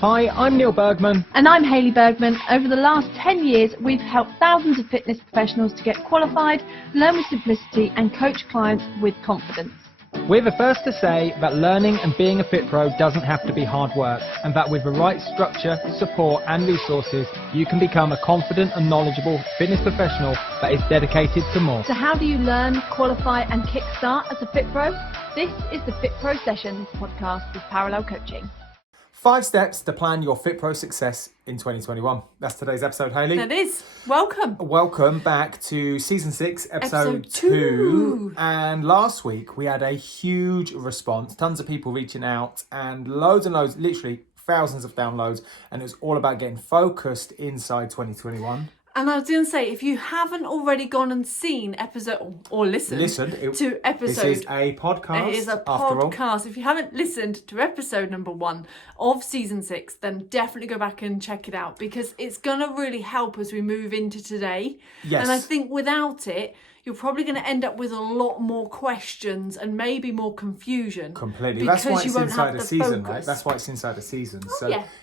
Hi, I'm Neil Bergman. And I'm Hayley Bergman. Over the last 10 years, we've helped thousands of fitness professionals to get qualified, learn with simplicity, and coach clients with confidence. We're the first to say that learning and being a Fit Pro doesn't have to be hard work, and that with the right structure, support and resources, you can become a confident and knowledgeable fitness professional that is dedicated to more. So how do you learn, qualify and kickstart as a Fit Pro? This is the FitPro Sessions Podcast with Parallel Coaching. 5 steps to plan your FitPro success in 2021. That's today's episode, Hayley. That is. Welcome. Welcome back to Season 6, Episode 2. And last week, we had a huge response. Tons of people reaching out and loads, literally thousands of downloads. And it was all about getting focused inside 2021. And I was going to say, if you haven't already gone and seen episode or listened to episode... This is a podcast. It is a podcast. If you haven't listened to episode number 1 of season 6, then definitely go back and check it out because it's going to really help as we move into today. Yes. And I think without it, you're probably going to end up with a lot more questions and maybe more confusion. Completely. That's why it's inside a season, right? That's why it's inside a season.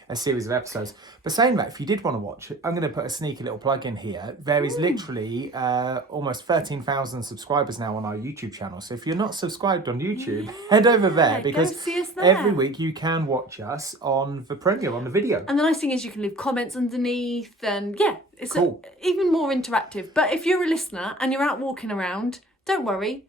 A series of episodes. But saying that, if you did want to watch it, I'm going to put a sneaky little plug in here. There is literally almost 13,000 subscribers now on our YouTube channel. So if you're not subscribed on YouTube, head over there because see us there. Every week you can watch us on the premiere, on the video. And the nice thing is you can leave comments underneath and it's cool. Even more interactive. But if you're a listener and you're out walking around, don't worry.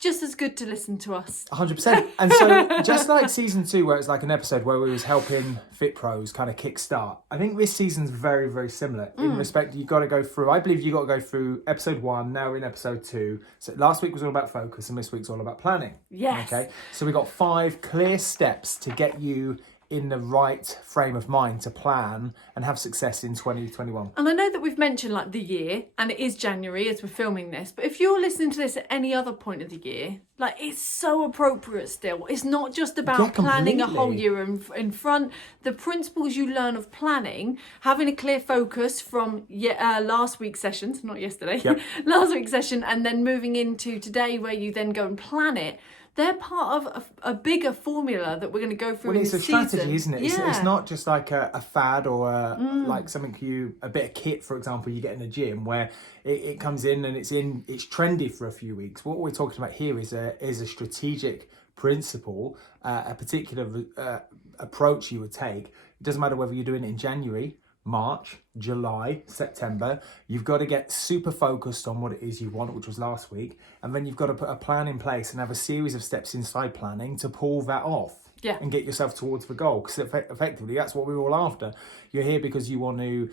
Just as good to listen to us. 100%. And so just like season 2, where it's like an episode where we was helping Fit Pros kind of kickstart, I think this season's very, very similar in respect you've got to go through, I believe you've got to go through episode 1, now we're in episode 2. So last week was all about focus and this week's all about planning. Yes. Okay. So we got 5 clear steps to get you in the right frame of mind to plan and have success in 2021. And I know that we've mentioned like the year, and it is January as we're filming this, but if you're listening to this at any other point of the year, like it's so appropriate still. It's not just about planning a whole year in front. The principles you learn of planning, having a clear focus from last week's sessions, not yesterday, last week's session, and then moving into today where you then go and plan it. They're part of a bigger formula that we're going to go through in the season. Well, it's a strategy, isn't it? It's not just like a fad or like something a bit of kit, for example, you get in the gym where it comes in and it's trendy for a few weeks. What we're talking about here is a strategic principle, a particular approach you would take. It doesn't matter whether you're doing it in January, March, July, September. You've got to get super focused on what it is you want, which was last week. And then you've got to put a plan in place and have a series of steps inside planning to pull that off and get yourself towards the goal. Because effectively, that's what we're all after. You're here because you want to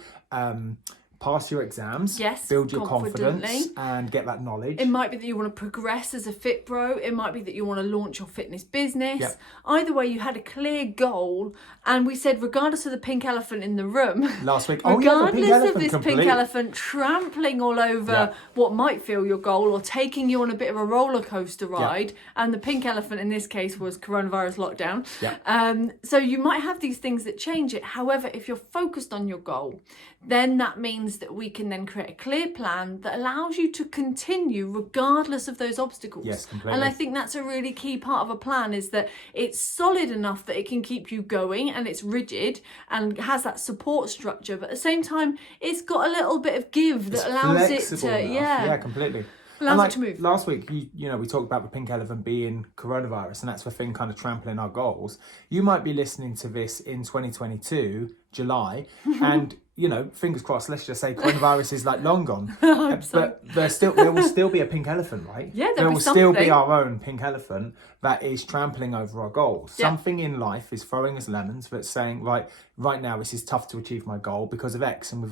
pass your exams, build your confidence and get that knowledge. It might be that you want to progress as a Fit Pro. It might be that you want to launch your fitness business. Either way, you had a clear goal. And we said, regardless of the pink elephant in the room, last week, regardless of this pink elephant trampling all over what might feel your goal or taking you on a bit of a roller coaster ride. And the pink elephant in this case was coronavirus lockdown. So you might have these things that change it. However, if you're focused on your goal, then that means that we can then create a clear plan that allows you to continue regardless of those obstacles. Yes, completely. And I think that's a really key part of a plan, is that it's solid enough that it can keep you going and it's rigid and has that support structure, but at the same time it's got a little bit of give that allows it to completely. Allows it to move. Last week, you know, we talked about the pink elephant being coronavirus, and that's the thing kind of trampling our goals. You might be listening to this in 2022, July, and, you know, fingers crossed, let's just say coronavirus is like long gone. But there will still be a pink elephant, right? Yeah, there will still be our own pink elephant that is trampling over our goals. Something in life is throwing us lemons that's saying, right now this is tough to achieve my goal because of X. And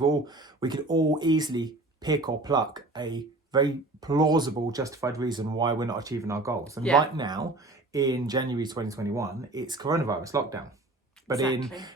we could all easily pick or pluck a very plausible, justified reason why we're not achieving our goals. And right now, in January 2021, it's coronavirus lockdown. But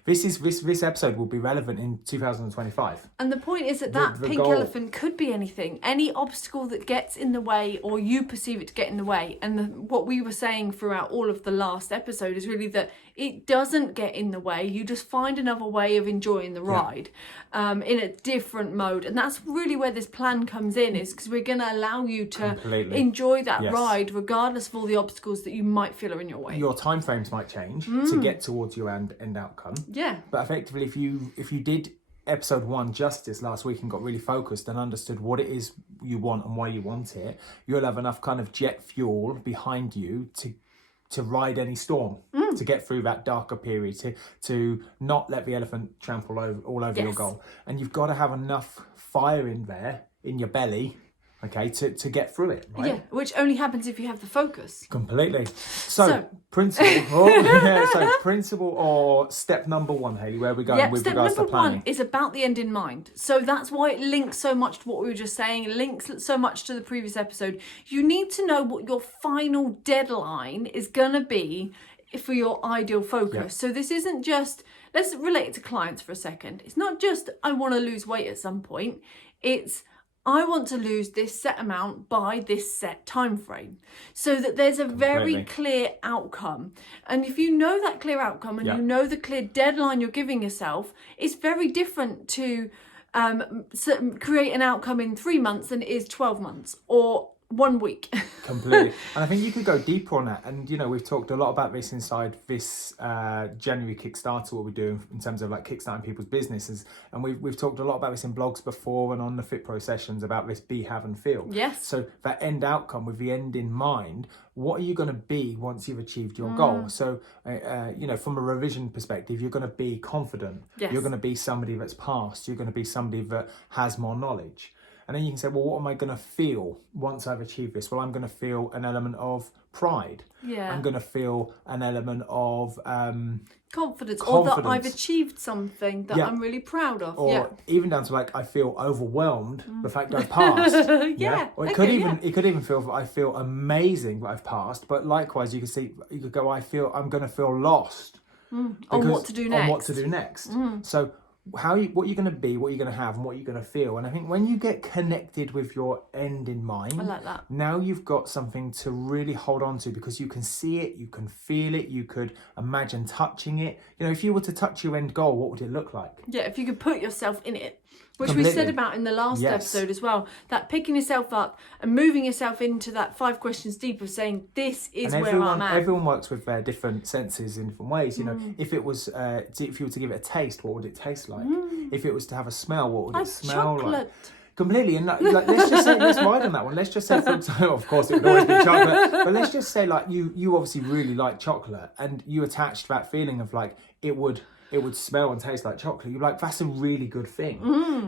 this episode will be relevant in 2025. And the point is that pink elephant could be anything, any obstacle that gets in the way or you perceive it to get in the way. And what we were saying throughout all of the last episode is really that it doesn't get in the way. You just find another way of enjoying the ride in a different mode. And that's really where this plan comes in, is because we're going to allow you to enjoy that ride regardless of all the obstacles that you might feel are in your way. Your timeframes might change to get towards your end outcome. Yeah. But effectively, if you did episode 1 justice last week and got really focused and understood what it is you want and why you want it, you'll have enough kind of jet fuel behind you to ride any storm, to get through that darker period, to not let the elephant trample all over your goal. And you've got to have enough fire in there, in your belly, okay, to get through it, right? Yeah, which only happens if you have the focus. Completely. So principle or step number 1, Hayley, where are we going with regards to planning? Step number 1 is about the end in mind. So that's why it links so much to what we were just saying. It links so much to the previous episode. You need to know what your final deadline is going to be for your ideal focus. Yep. So this isn't just, let's relate it to clients for a second. It's not just, I want to lose weight at some point. It's, I want to lose this set amount by this set time frame, so that there's a very clear outcome. And if you know that clear outcome and you know the clear deadline you're giving yourself, it's very different to create an outcome in 3 months than it is 12 months or 1 week. Completely. And I think you could go deeper on that. And, we've talked a lot about this inside this January Kickstarter, what we're doing in terms of like kickstarting people's businesses. And we've talked a lot about this in blogs before and on the FitPro Sessions about this be, have and feel. Yes. So that end outcome with the end in mind, what are you going to be once you've achieved your goal? So, from a revision perspective, you're going to be confident. Yes. You're going to be somebody that's passed. You're going to be somebody that has more knowledge. And then you can say, well, what am I going to feel once I've achieved this? Well, I'm going to feel an element of pride. Yeah. I'm going to feel an element of confidence, or that I've achieved something that I'm really proud of. Or even down to like, I feel overwhelmed the fact I've passed. Or it could even feel that I feel amazing that I've passed. But likewise, you could go, I'm going to feel lost on what to do next. So what you're going to be, what you're going to have, and what you're going to feel. And I think when you get connected with your end in mind, I like that. Now you've got something to really hold on to, because you can see it, you can feel it, you could imagine touching it. If you were to touch your end goal, what would it look like? Yeah, if you could put yourself in it. Which we said about in the last episode as well, that picking yourself up and moving yourself into that 5 questions deeper, saying this is where I'm at. Everyone works with their different senses in different ways. If it was, if you were to give it a taste, what would it taste like? If it was to have a smell, what would it smell like? Completely. And let's just say, let's ride on that one. Let's just say, for example, of course it would always be chocolate, but let's just say like you obviously really like chocolate, and you attached that feeling of like it would smell and taste like chocolate. You're like, that's a really good thing.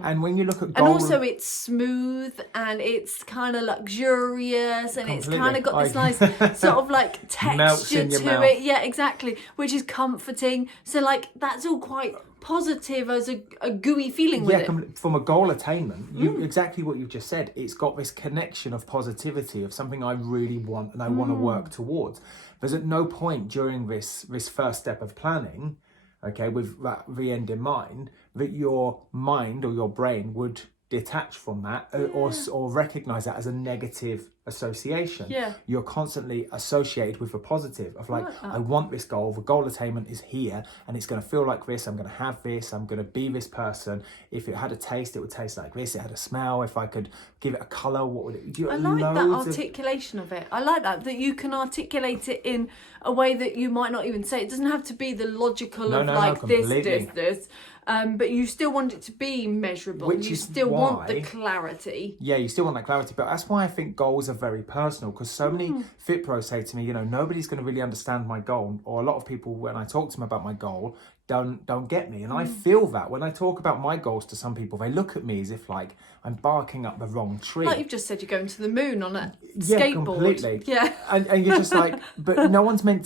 And when you look at gold, and also it's smooth and it's kind of luxurious, and it's kind of got this nice sort of like texture to it. Yeah, exactly. Which is comforting. So like that's all quite positive as a gooey feeling with it. From a goal attainment, exactly what you've just said. It's got this connection of positivity, of something I really want and I want to work towards. There's at no point during this first step of planning, okay, with the end in mind, that your mind or your brain would detach from that or recognize that as a negative association. Yeah. You're constantly associated with a positive of like, I want this goal, the goal attainment is here and it's going to feel like this, I'm going to have this, I'm going to be this person. If it had a taste, it would taste like this. It had a smell, if I could give it a colour, what would it do? I like that articulation of it. I like that you can articulate it in a way that you might not even say. It doesn't have to be the logical this. But you still want it to be measurable. You still want the clarity. Yeah, you still want that clarity. But that's why I think goals are very personal, because so many FitPros say to me, nobody's going to really understand my goal. Or a lot of people, when I talk to them about my goal, don't get me. And I feel that when I talk about my goals to some people, they look at me as if like I'm barking up the wrong tree. Like you've just said, you're going to the moon on a skateboard. Completely. Yeah. And you're just like, but no one is meant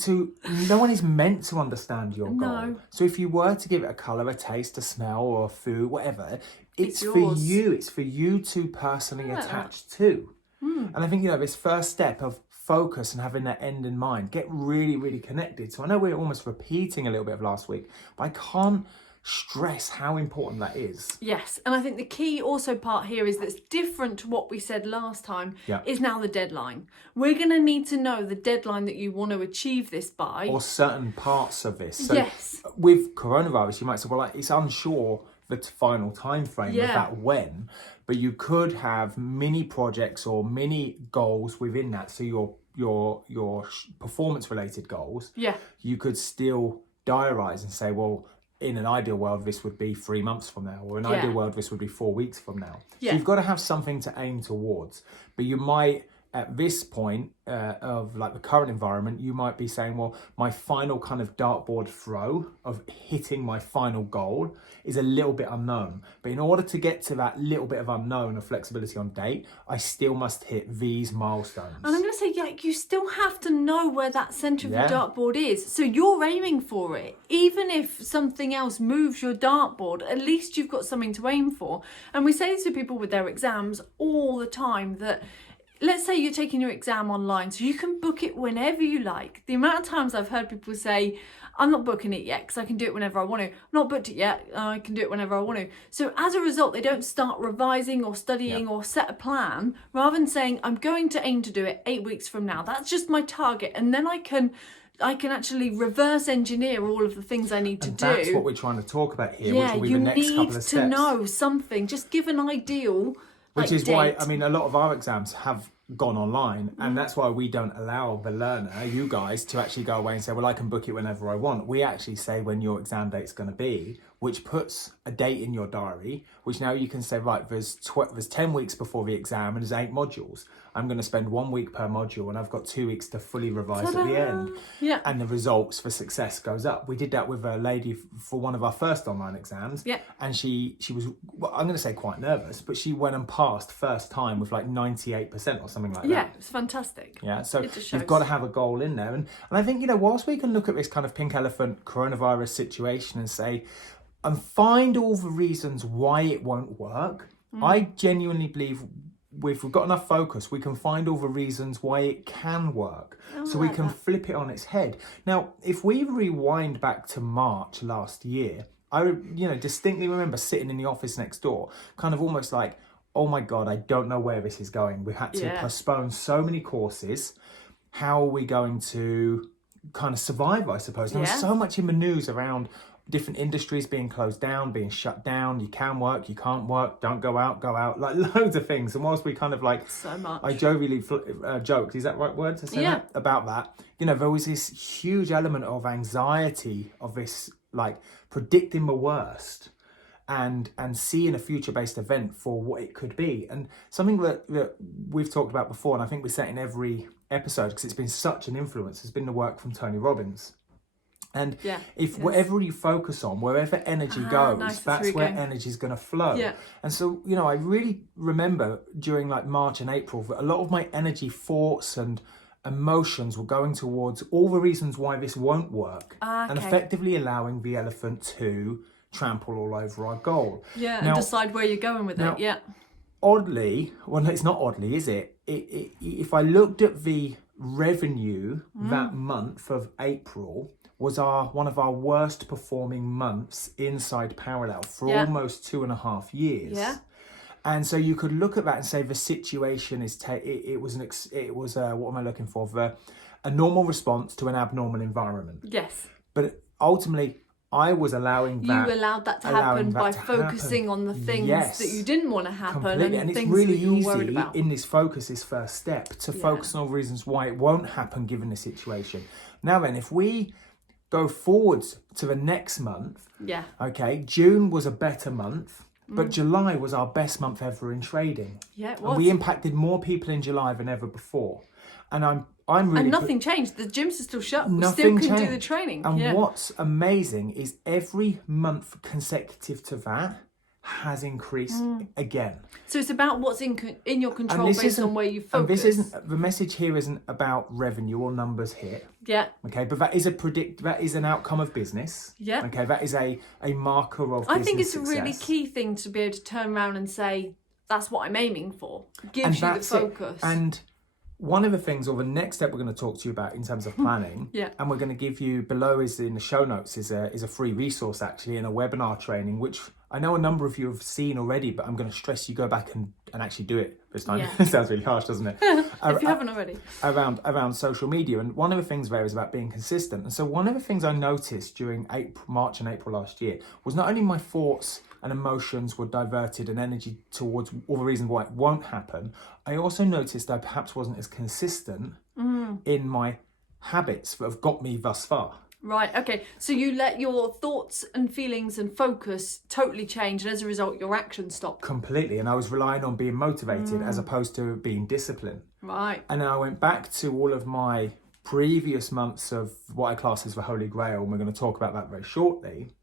to understand your goal. No. So if you were to give it a colour, a taste, a smell, or a food, whatever, it's for you. It's for you to personally attach to. And I think, this first step of focus and having that end in mind, get really, really connected. So I know we're almost repeating a little bit of last week, but I can't stress how important that is. Yes, and I think the key also part here is that's different to what we said last time is now the deadline. We're going to need to know the deadline that you want to achieve this by. Or certain parts of this. So yes. With coronavirus, you might say, well, like, it's unsure the final time frame of that when, but you could have mini projects or mini goals within that. So your performance related goals, you could still diarise and say, well, in an ideal world, this would be 3 months from now, or in an ideal world, this would be 4 weeks from now. So you've got to have something to aim towards. But you might, at this point of like the current environment, you might be saying, well, my final kind of dartboard throw of hitting my final goal is a little bit unknown. But in order to get to that little bit of unknown of flexibility on date, I still must hit these milestones. And I'm going to say, you still have to know where that centre of your dartboard is. So you're aiming for it. Even if something else moves your dartboard, at least you've got something to aim for. And we say this to people with their exams all the time, that let's say you're taking your exam online, so you can book it whenever you like. The amount of times I've heard people say, I'm not booking it yet because I can do it whenever I want to. I'm not booked it yet, I can do it whenever I want to. So as a result, they don't start revising or studying or set a plan, rather than saying, I'm going to aim to do it 8 weeks from now. That's just my target. And then I can actually reverse engineer all of the things I need to do. That's what we're trying to talk about here, which will be the next couple of steps. You need to know something. Just give an ideal Which is date. why, I mean, a lot of our exams have gone online, and that's why we don't allow the learner, you guys, to actually go away and say, well, I can book it whenever I want. We actually say when your exam date's going to be, which puts a date in your diary, which now you can say, right, there's 10 weeks before the exam and there's 8 modules. I'm going to spend 1 week per module and I've got 2 weeks to fully revise at the end. Yeah. And the results for success goes up. We did that with a lady for one of our first online exams. Yeah. And she was, well, I'm going to say quite nervous, but she went and passed first time with like 98% or something like that. Yeah, it's fantastic. Yeah, so you've got to have a goal in there. And I think, whilst we can look at this kind of pink elephant coronavirus situation and say, and find all the reasons why it won't work, I genuinely believe if we've got enough focus, we can find all the reasons why it can work. So we can flip it on its head. Now, if we rewind back to March last year, I distinctly remember sitting in the office next door, kind of almost like, oh my God, I don't know where this is going. We had to postpone so many courses. How are we going to kind of survive, I suppose? There was so much in the news around different industries being closed down, being shut down. You can work, you can't work, don't go out, like loads of things. And whilst we kind of like, so much. I jovially joked, is that the right word to say that? About that? There was this huge element of anxiety of this, like predicting the worst and seeing a future-based event for what it could be. And something that we've talked about before, and I think we say it in every episode because it's been such an influence, has been the work from Tony Robbins. And whatever you focus on, wherever energy goes, that's where energy is going to flow. Yeah. And so, I really remember during like March and April that a lot of my energy, thoughts and emotions were going towards all the reasons why this won't work and effectively allowing the elephant to trample all over our goal. Yeah, now, and decide where you're going with it. Yeah. Oddly, well, it's not oddly, is it? If I looked at the revenue that month of April, was one of our worst performing months inside Parallel for almost 2.5 years. Yeah. And so you could look at that and say the situation is it was what am I looking for? A normal response to an abnormal environment. Yes. But ultimately, I was allowing that. You allowed that to happen by focusing on the things that you didn't want to happen. Completely. And it's things really that you were worried easy about. in this focus, this first step, to focus on all the reasons why it won't happen given the situation. Now then, if we go forwards to the next month, June was a better month, but July was our best month ever in trading. Yeah, it was. And we impacted more people in July than ever before. And I'm really... And nothing changed. The gyms are still shut. We still can do the training. And what's amazing is every month consecutive to that has increased again. So it's about what's in your control based on where you focus. And the message here isn't about revenue or numbers hit. Yeah. Okay, but that is an outcome of business. Yeah. Okay, that is a marker of business I think it's success. a really key thing to be able to turn around and say, that's what I'm aiming for. Gives you the focus. And one of the things, or the next step we're going to talk to you about in terms of planning, and we're going to give you below is in the show notes is a free resource actually in a webinar training, which I know a number of you have seen already, but I'm going to stress you go back and actually do it this time. It sounds really harsh, doesn't it? If you haven't already. Around social media. And one of the things there is about being consistent. And so one of the things I noticed during March and April last year was not only my thoughts and emotions were diverted and energy towards all the reasons why it won't happen, I also noticed I perhaps wasn't as consistent in my habits that have got me thus far. Right, okay. So you let your thoughts and feelings and focus totally change, and as a result, your actions stop. Completely. And I was relying on being motivated as opposed to being disciplined. Right. And then I went back to all of my previous months of what I class as the Holy Grail, and we're going to talk about that very shortly.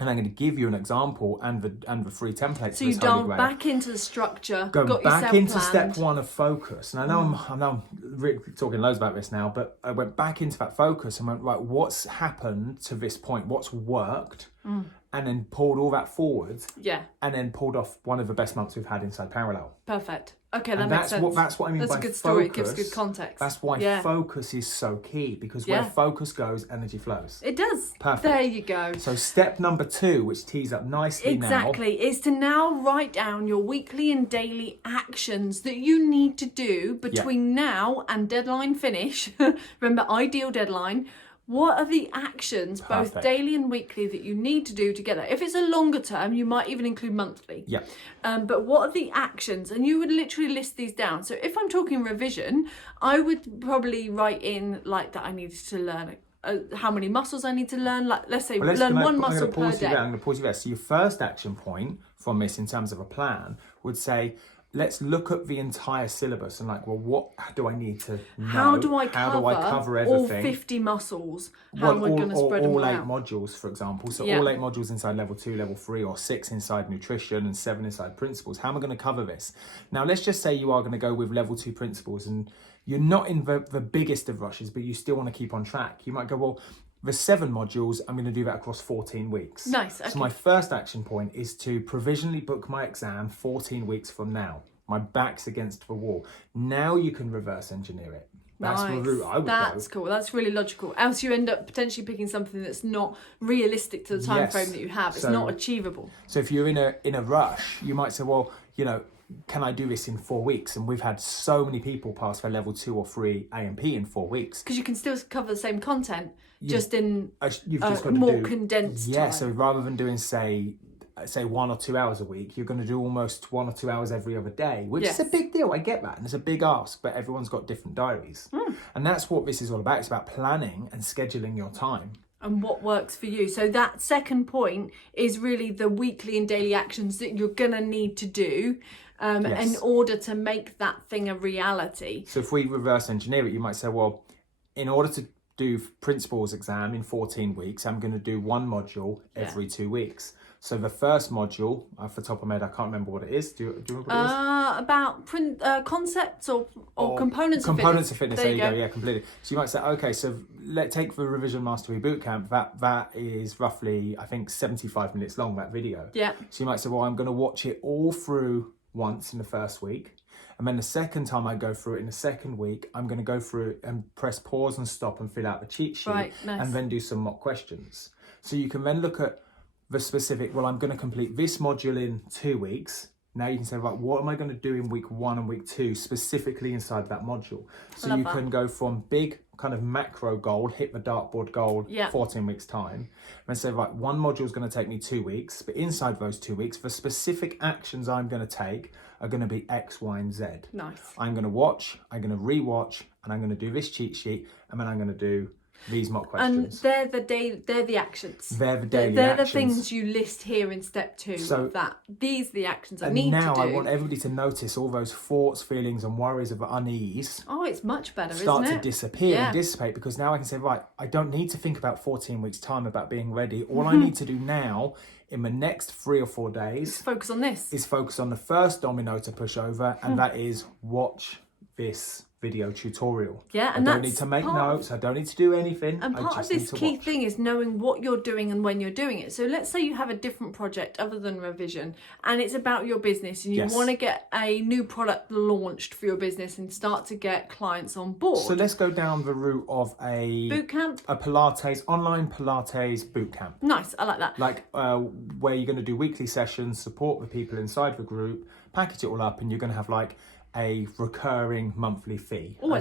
And I'm going to give you an example and the free template. So you dial back into the structure, got back yourself into planned. step one of focus. And I know I'm really talking loads about this now, but I went back into that focus and went, right, what's happened to this point? What's worked? And then pulled all that forward. Yeah. And then pulled off one of the best months we've had inside Parallel. Perfect. Okay, that makes sense. That's what I mean by focus. That's a good story. It gives good context. That's why focus is so key, because where focus goes, energy flows. It does. Perfect. There you go. So step number 2, which tees up nicely Exactly, is to now write down your weekly and daily actions that you need to do between now and deadline finish. Remember, ideal deadline. What are the actions, both daily and weekly, that you need to do to get there? If it's a longer term, you might even include monthly. Yeah. But what are the actions? And you would literally list these down. So if I'm talking revision, I would probably write in like that I needed to learn how many muscles I need to learn. Like, let's say learn one muscle per day. I'm going to pause you there. So your first action point from this in terms of a plan would say, let's look at the entire syllabus and like, well, what do I need to know? How do I cover everything? All 50 muscles? How am I going to spread them all out? 8 modules, for example. So all 8 modules inside level 2, level 3, or 6 inside nutrition and 7 inside principles. How am I going to cover this? Now, let's just say you are going to go with level 2 principles and you're not in the biggest of rushes, but you still want to keep on track. You might go, well, the 7 modules, I'm going to do that across 14 weeks. Nice. Okay. So my first action point is to provisionally book my exam 14 weeks from now. My back's against the wall. Now you can reverse engineer it. That's the route I would go. That's cool. That's really logical. Else you end up potentially picking something that's not realistic to the time frame that you have. It's not achievable. So if you're in a rush, you might say, well, can I do this in 4 weeks? And we've had so many people pass their level 2 or 3 AMP in 4 weeks. Because you can still cover the same content, just in you've just got to more condensed time. So rather than doing, say 1 or 2 hours a week, you're going to do almost 1 or 2 hours every other day, which is a big deal. I get that. And it's a big ask, but everyone's got different diaries. And that's what this is all about. It's about planning and scheduling your time. And what works for you. So that second point is really the weekly and daily actions that you're going to need to do in order to make that thing a reality. So if we reverse engineer it, you might say, well, in order to do principles exam in 14 weeks, I'm going to do 1 module every 2 weeks. So the first module, off the top of my head, I can't remember what it is. Do you remember what it is? About concepts or components of fitness. Components of fitness, there you go. Yeah, completely. So you might say, okay, so let's take the Revision Mastery Bootcamp. That is roughly, I think, 75 minutes long, that video. Yeah. So you might say, well, I'm going to watch it all through once in the first week. And then the second time I go through it in the second week, I'm going to go through it and press pause and stop and fill out the cheat sheet and then do some mock questions. So you can then look at the specific, well, I'm going to complete this module in 2 weeks. Now you can say, right, what am I going to do in week 1 and week 2 specifically inside that module? So you can go from big kind of macro goal, hit the dartboard goal, 14 weeks time, and say, right, 1 module is going to take me 2 weeks, but inside those 2 weeks, the specific actions I'm going to take are going to be X, Y, and Z. Nice. I'm going to watch, I'm going to re-watch, and I'm going to do this cheat sheet, and then I'm going to do these mock questions. And they're the actions. They're the daily they're actions. The things you list here in step 2. So these are the actions I need to do. And now I want everybody to notice all those thoughts, feelings, and worries of unease. Oh, it's much better, start to disappear and dissipate, because now I can say, right, I don't need to think about 14 weeks time about being ready. All I need to do now in the next 3 or 4 days focus on this. Is focus on the first domino to push over, and that is watch this video tutorial. Yeah, I and don't need to make notes. I don't need to do anything. And part of this key thing is knowing what you're doing and when you're doing it. So let's say you have a different project other than revision, and it's about your business, and you want to get a new product launched for your business and start to get clients on board. So let's go down the route of a bootcamp, online Pilates bootcamp. Nice, I like that. Like where you're going to do weekly sessions, support the people inside the group, package it all up, and you're going to have like a recurring monthly fee. I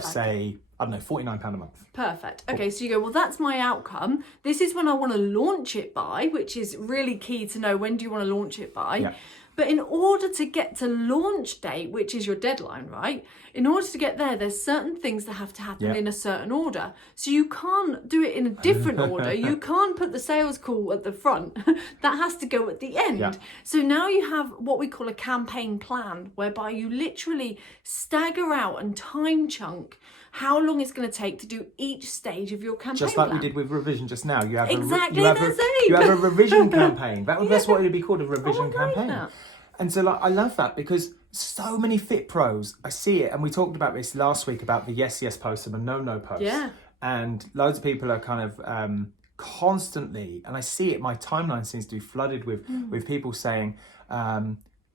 don't know, £49 a month. Perfect. Okay, so you go, well, that's my outcome. This is when I want to launch it by, which is really key to know, when do you want to launch it by? Yeah. But in order to get to launch date, which is your deadline, right? In order to get there, there's certain things that have to happen in a certain order. So you can't do it in a different order. You can't put the sales call at the front. That has to go at the end. Yeah. So now you have what we call a campaign plan, whereby you literally stagger out and time chunk how long it's going to take to do each stage of your campaign Just like plan. we did with revision just now. You have exactly you the have a revision campaign. That's what it would be called, a revision campaign. That. And so like, I love that, because so many fit pros, I see it, and we talked about this last week about the yes posts and the no posts. Yeah. And loads of people are kind of constantly, and I see it, my timeline seems to be flooded with people saying,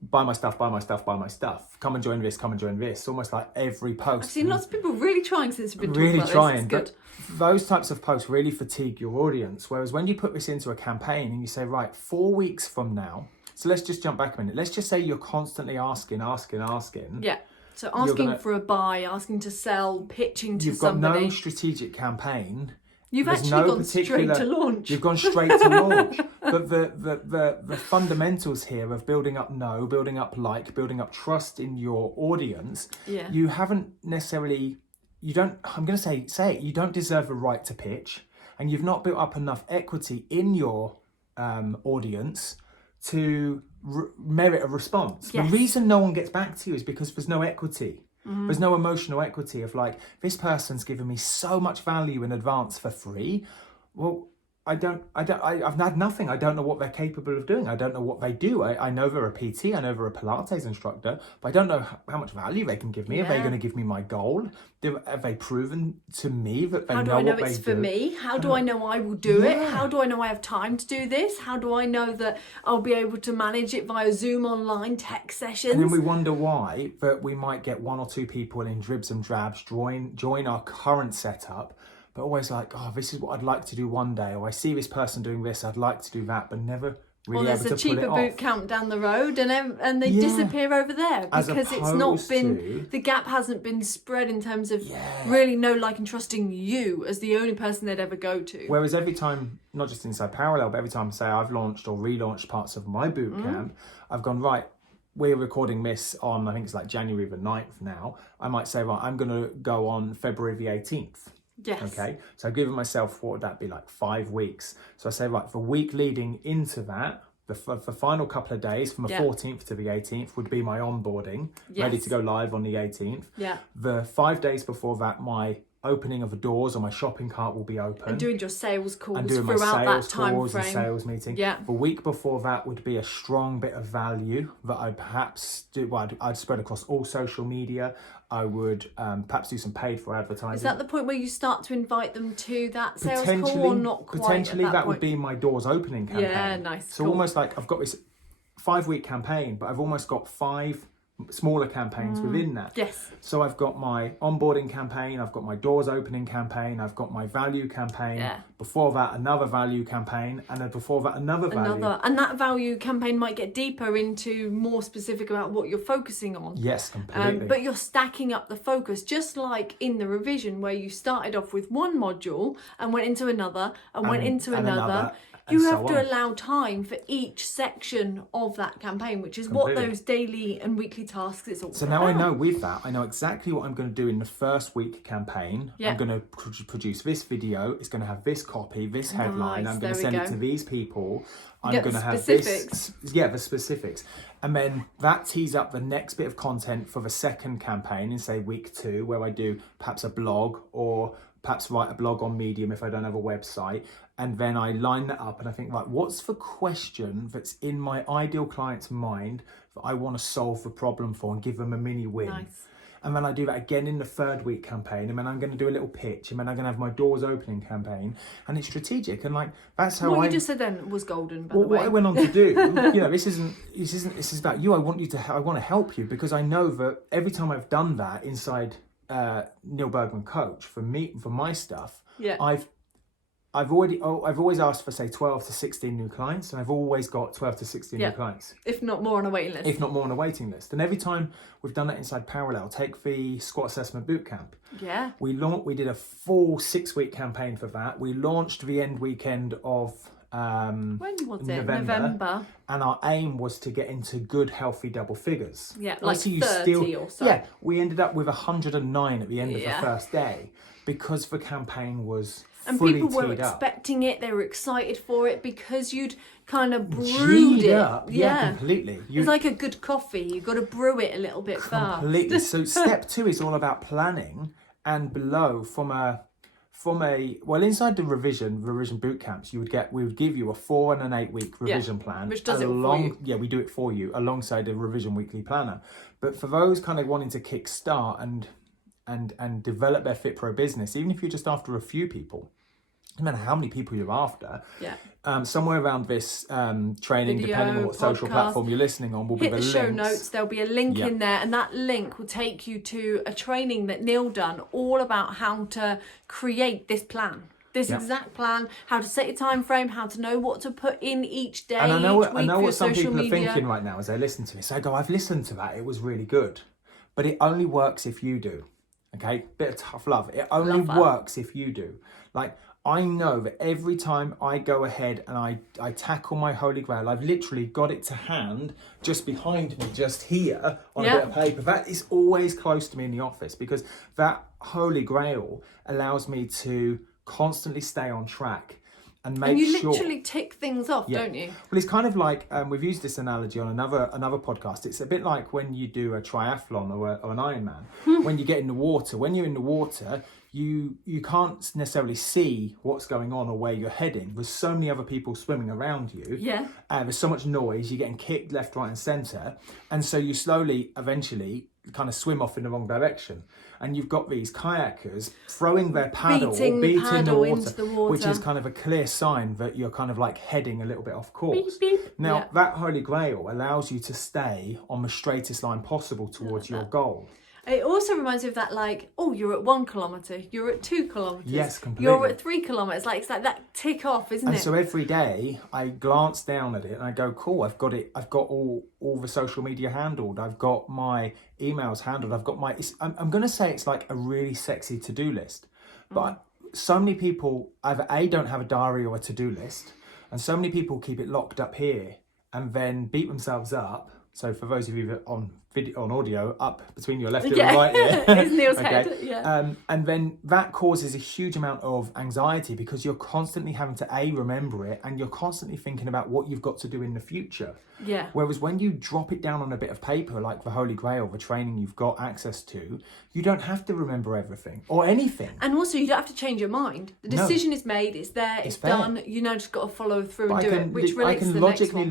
buy my stuff, buy my stuff, buy my stuff. Come and join this, come and join this. Almost like every post. I've seen lots of people really trying since we've been talking about this. It's good. But those types of posts really fatigue your audience. Whereas when you put this into a campaign and you say, right, 4 weeks from now, so let's just jump back a minute. Let's just say you're constantly asking. Yeah. So asking for a buy, asking to sell, pitching to You've somebody. got no strategic campaign. You've actually gone straight to launch. You've gone straight to launch. But the fundamentals here of building up building up building up trust in your audience, you haven't necessarily, you don't deserve the right to pitch, and you've not built up enough equity in your audience to merit a response. Yes. The reason no one gets back to you is because there's no equity. There's no emotional equity of like, this person's given me so much value in advance for free. Well, I've had nothing. I don't know what they're capable of doing. I don't know what they do. I know they're a PT. I know they're a Pilates instructor, but I don't know how much value they can give me. Yeah. Are they going to give me my goal? Have they proven to me that they know what they do? How do I know it's for me? How do I know I will do it? How do I know I have time to do this? How do I know that I'll be able to manage it via Zoom online tech sessions? And then we wonder why, but we might get 1 or 2 people in dribs and drabs join our current setup, but always like, oh, this is what I'd like to do one day, or I see this person doing this, I'd like to do that, but never really able to pull it off. Or there's a cheaper boot camp down the road, and they disappear over there because it's not been, the gap hasn't been spread in terms of really and trusting you as the only person they'd ever go to. Whereas every time, not just inside Parallel, but every time, say, I've launched or relaunched parts of my boot camp, I've gone, right, we're recording this on, I think it's like January the 9th now. I might say, right, I'm going to go on February the 18th. Yes. Okay. So I've given myself, what would that be, like 5 weeks? So I say, right, the week leading into that, the final couple of days from the 14th to the 18th would be my onboarding, ready to go live on the 18th. Yeah. The 5 days before that, my opening of the doors or my shopping cart will be open. And doing your sales calls and doing my throughout sales that time calls frame. And sales meeting. Yeah. The week before that would be a strong bit of value that I'd perhaps do. Well, I'd spread across all social media. I would perhaps do some paid for advertising. Is that the point where you start to invite them to that sales call, or not quite? Potentially, that would be my doors opening campaign. Yeah, nice. So almost like I've got this 5-week campaign, but I've almost got 5 smaller campaigns within that. Yes. So I've got my onboarding campaign, I've got my doors opening campaign, I've got my value campaign. Yeah. Before that, another value campaign, and then before that, another value. And that value campaign might get deeper into more specific about what you're focusing on. Yes, completely. But you're stacking up the focus, just like in the revision where you started off with one module and went into another and went into another. You have to allow time for each section of that campaign, which is what those daily and weekly tasks is all about. So now I know with that, I know exactly what I'm going to do in the first week campaign. Yeah. I'm going to produce this video. It's going to have this copy, this headline. Nice, I'm going to send it to these people. I'm Get going to have specifics. this. Yeah, the specifics. And then that tees up the next bit of content for the second campaign in, say, week 2, where I do perhaps a blog or perhaps write a blog on Medium if I don't have a website. And then I line that up and I think, right, what's the question that's in my ideal client's mind that I want to solve the problem for and give them a mini win? Nice. and then I do that again in the 3rd week campaign, and then I'm going to do a little pitch, and then I'm going to have my doors opening campaign, and it's strategic, and like that's how what you just said then was golden. By the way, what I went on to do, this is about you. I want to help you, because I know that every time I've done that inside Neil Bergman Coach for my stuff, I've always asked for, say, 12 to 16 new clients, and I've always got 12 to 16 new clients. If not more on a waiting list. And every time we've done that inside Parallel, take the Squat Assessment Bootcamp. Yeah. We did a full 6-week campaign for that. We launched the end weekend of when was it? November. And our aim was to get into good, healthy double figures. Yeah, like 30 or so. Yeah, we ended up with 109 at the end of the first day, because the campaign was and fully people were teed up. expecting it. They were excited for it because you'd kind of brewed it. Up. Yeah, completely. It's like a good coffee. You've got to brew it a little bit fast. Completely. So step 2 is all about planning, and below inside the revision boot camps, we would give you a 4 and an 8 week revision plan, which does it for you. Yeah, we do it for you alongside the revision weekly planner. But for those kind of wanting to kickstart and develop their FitPro business, even if you're just after a few people, no matter how many people you're after, somewhere around this training, video, depending on what social podcast, platform you're listening on, will be the links. Hit the show notes. There'll be a link in there, and that link will take you to a training that Neil done all about how to create this plan. This exact plan, how to set your time frame, how to know what to put in each day, and I know what some social people media. are thinking right now as they listen to this. They go, I've listened to that, it was really good. But it only works if you do. Okay? Bit of tough love. It only works if you do. Like, I know that every time I go ahead and I tackle my Holy Grail, I've literally got it to hand just behind me, just here on a bit of paper. That is always close to me in the office, because that Holy Grail allows me to constantly stay on track and make and you sure... literally tick things off, don't you? Well, it's kind of like, we've used this analogy on another podcast. It's a bit like when you do a triathlon or an Ironman. When you get in the water, when you're in the water, you can't necessarily see what's going on or where you're heading. There's so many other people swimming around you. Yeah. There's so much noise. You're getting kicked left, right, and centre. And so you slowly, eventually, kind of swim off in the wrong direction. And you've got these kayakers throwing their paddle beating the water, which is kind of a clear sign that you're kind of like heading a little bit off course. Beep, beep. Now, that Holy Grail allows you to stay on the straightest line possible towards your goal. It also reminds me of that, like, you're at 1 kilometre, you're at 2 kilometres. Yes, completely. You're at 3 kilometres. Like, it's like that tick off, isn't it? And so every day I glance down at it and I go, cool, I've got it. I've got all the social media handled. I've got my emails handled. I've got I'm going to say it's like a really sexy to-do list. But so many people either A, don't have a diary or a to-do list. And so many people keep it locked up here and then beat themselves up. So for those of you on audio, up between your left ear and right ear. It's Neil's head. Yeah. And then that causes a huge amount of anxiety, because you're constantly having to remember it, and you're constantly thinking about what you've got to do in the future. Yeah. Whereas when you drop it down on a bit of paper, like the Holy Grail, the training you've got access to, you don't have to remember everything or anything. And also, you don't have to change your mind. The decision is made, it's there, it's done. You now just got to follow through and do it, which relates to the next one. I can logically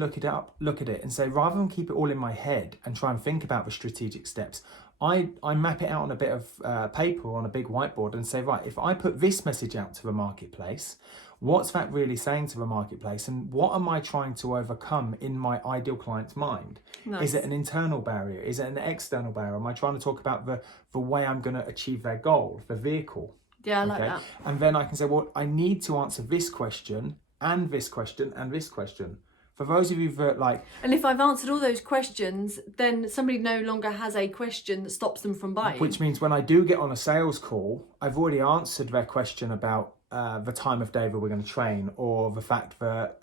look at it and say, rather than keep it all in my head and try and think about the strategic steps, I map it out on a bit of paper or on a big whiteboard and say, right, if I put this message out to the marketplace, what's that really saying to the marketplace, and what am I trying to overcome in my ideal client's mind? Nice. Is it an internal barrier? Is it an external barrier? Am I trying to talk about the way I'm going to achieve their goal, the vehicle? Yeah, I like that. And then I can say, well, I need to answer this question and this question and this question. For those of you that like... And if I've answered all those questions, then somebody no longer has a question that stops them from buying. Which means when I do get on a sales call, I've already answered their question about the time of day that we're going to train, or the fact that